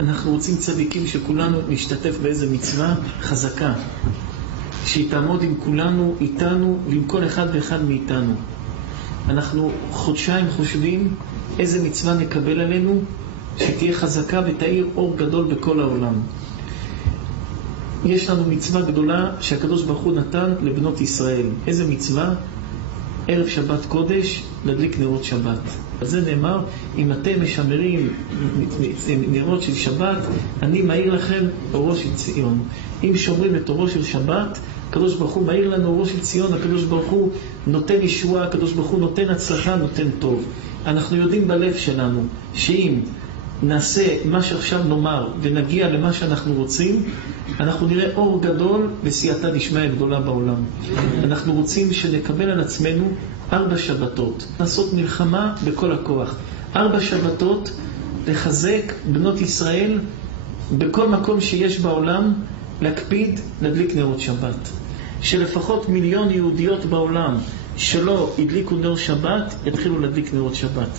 אנחנו רוצים צדיקים שכולנו נשתתף באיזה מצווה חזקה, שהיא תעמוד עם כולנו, איתנו ועם כל אחד ואחד מאיתנו. אנחנו חודשיים חושבים איזה מצווה נקבל עלינו שתהיה חזקה ותאיר אור גדול בכל העולם. יש לנו מצווה גדולה שהקדוש ברוך הוא נתן לבנות ישראל. איזה מצווה? ערב שבת קודש להדליק נרות שבת. אז זה נאמר, אם אתם משמרים נרות של שבת, אני מאיר לכם אורו של ציון. אם שומרים את אורו של שבת, הקדוש ברוך הוא מאיר לנו אורו של ציון, הקדוש ברוך הוא נותן ישועה, הקדוש ברוך הוא נותן הצלחה, נותן טוב. אנחנו יודעים בלב שלנו שאם נעשה מה שעכשיו נאמר ונגיע למה שאנחנו רוצים, אנחנו נראה אור גדול וסייעתא דשמיא גדולה בעולם. אנחנו רוצים שנקבל על עצמנו 4 שבתות, לעשות מלחמה בכל הכוח. 4 שבתות לחזק בנות ישראל בכל מקום שיש בעולם, להקפיד להדליק נרות שבת. שלפחות 1,000,000 יהודיות בעולם שלא הדליקו נר שבת, יתחילו להדליק נרות שבת.